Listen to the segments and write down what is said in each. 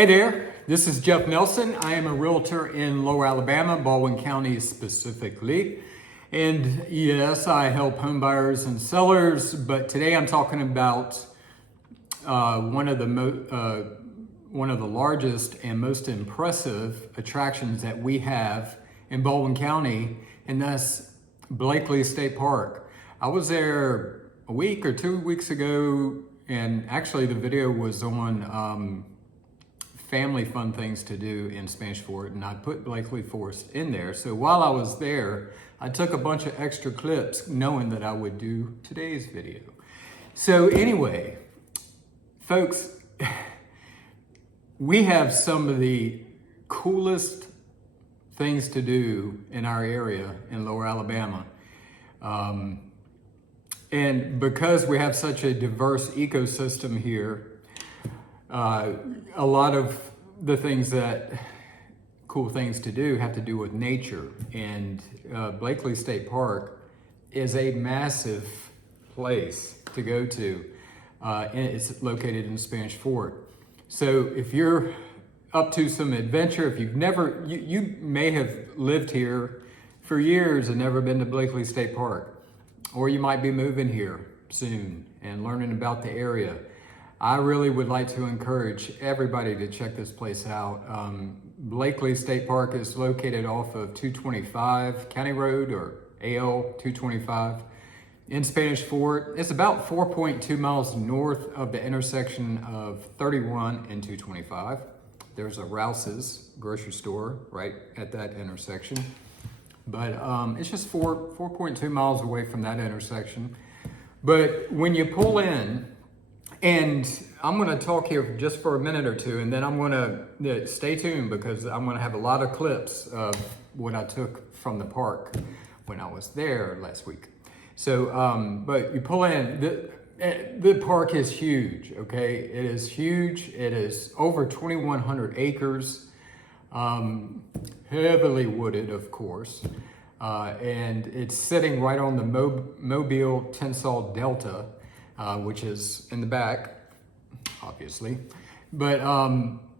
Hey there, this is Jeff Nelson. I am a realtor in Lower Alabama, Baldwin County specifically. And yes, I help home buyers and sellers, but today I'm talking about one of the largest and most impressive attractions that we have in Baldwin County, and that's Blakeley State Park. I was there a week or 2 weeks ago, and actually the video was on family fun things to do in Spanish Fort, and I put Blakeley Forest in there. So while I was there, I took a bunch of extra clips knowing that I would do today's video. So anyway, folks, we have some of the coolest things to do in our area in Lower Alabama. And because we have such a diverse ecosystem here, a lot of the cool things to do have to do with nature. And Blakeley State Park is a massive place to go to. And it's located in Spanish Fort. So if you're up to some adventure, if you've never, you may have lived here for years and never been to Blakeley State Park, or you might be moving here soon and learning about the area. I really would like to encourage everybody to check this place out. Blakeley State Park is located off of 225 County Road, or AL 225 in Spanish Fort. It's about 4.2 miles north of the intersection of 31 and 225. There's a Rouse's grocery store right at that intersection. But it's just 4.2 miles away from that intersection. But when you pull in, and I'm going to talk here just for a minute or two, and then I'm going to stay tuned because I'm going to have a lot of clips of what I took from the park when I was there last week. So, but you pull in, the park is huge, okay? It is huge. It is over 2,100 acres, heavily wooded, of course. And it's sitting right on the Mobile-Tensas Delta, which is in the back, obviously. But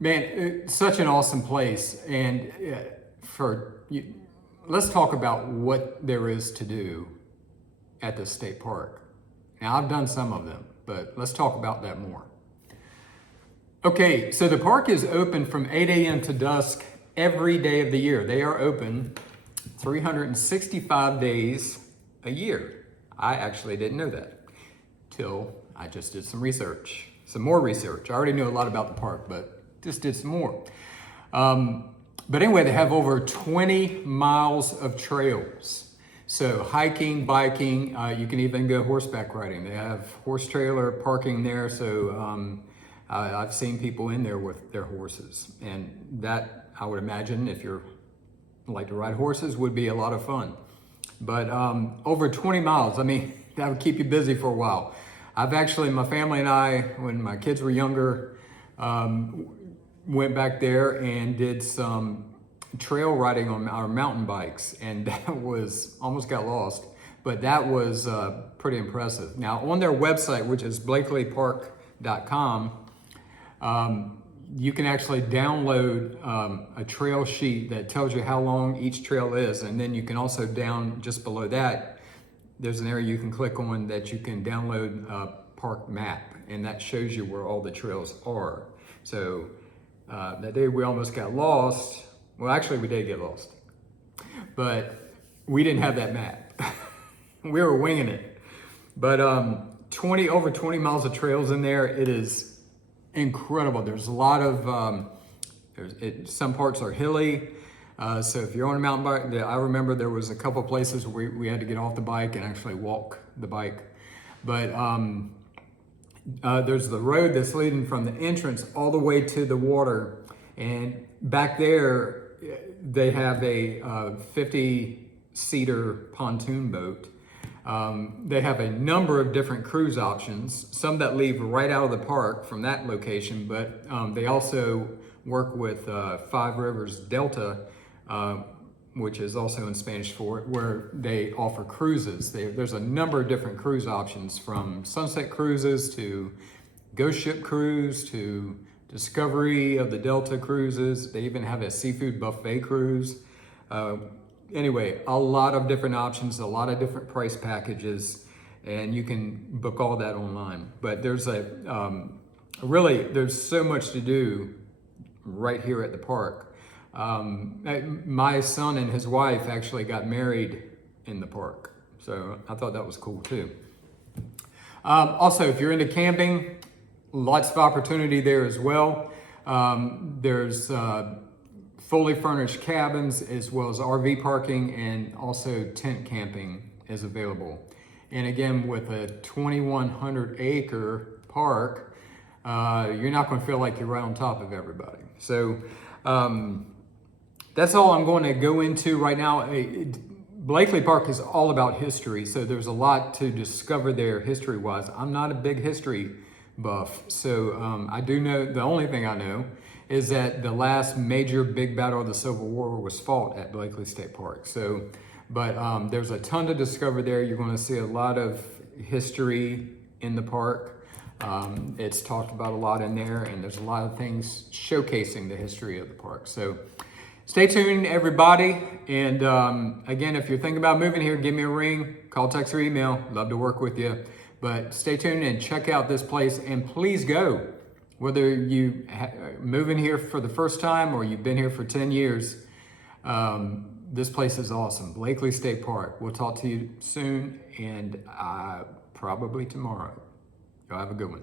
man, it's such an awesome place. And let's talk about what there is to do at the state park. Now, I've done some of them, but let's talk about that more. Okay, so the park is open from 8 a.m. to dusk every day of the year. They are open 365 days a year. I actually didn't know that till I just did some more research. I already knew a lot about the park, but just did some more. But anyway, they have over 20 miles of trails. So hiking, biking, you can even go horseback riding. They have horse trailer parking there. So I've seen people in there with their horses. And that, I would imagine, if you're like to ride horses, would be a lot of fun. But over 20 miles, I mean, that would keep you busy for a while. I've actually, my family and I, when my kids were younger, went back there and did some trail riding on our mountain bikes, and that was, almost got lost, but that was pretty impressive. Now on their website, which is blakeleypark.com, you can actually download a trail sheet that tells you how long each trail is, and then you can also just below that, there's an area you can click on that you can download a park map, and that shows you where all the trails are. So that day we almost got lost. Well, actually we did get lost, but we didn't have that map. We were winging it. But over 20 miles of trails in there. It is incredible. There's a lot of, some parts are hilly. So if you're on a mountain bike, I remember there was a couple places where we had to get off the bike and actually walk the bike. But there's the road that's leading from the entrance all the way to the water. And back there, they have a 50-seater pontoon boat. They have a number of different cruise options, some that leave right out of the park from that location, but they also work with Five Rivers Delta, which is also in Spanish Fort, where they offer cruises. There's a number of different cruise options, from sunset cruises to ghost ship cruise to Discovery of the Delta cruises. They even have a seafood buffet cruise. Anyway, a lot of different options, a lot of different price packages, and you can book all that online. But there's there's so much to do right here at the park. My son and his wife actually got married in the park, so I thought that was cool too. Also, if you're into camping, lots of opportunity there as well. There's fully furnished cabins as well as RV parking, and also tent camping is available. And again, with a 2,100 acre park, you're not going to feel like you're right on top of everybody. So that's all I'm going to go into right now. Blakeley Park is all about history, so there's a lot to discover there history-wise. I'm not a big history buff, so I do know, the only thing I know is that the last major big battle of the Civil War was fought at Blakeley State Park. So, but there's a ton to discover there. You're going to see a lot of history in the park. It's talked about a lot in there, and there's a lot of things showcasing the history of the park. So stay tuned, everybody. And again, if you're thinking about moving here, give me a ring, call, text, or email. Love to work with you. But stay tuned and check out this place, and please go. Whether you moving here for the first time or you've been here for 10 years, this place is awesome. Blakeley State Park. We'll talk to you soon, and probably tomorrow. Y'all have a good one.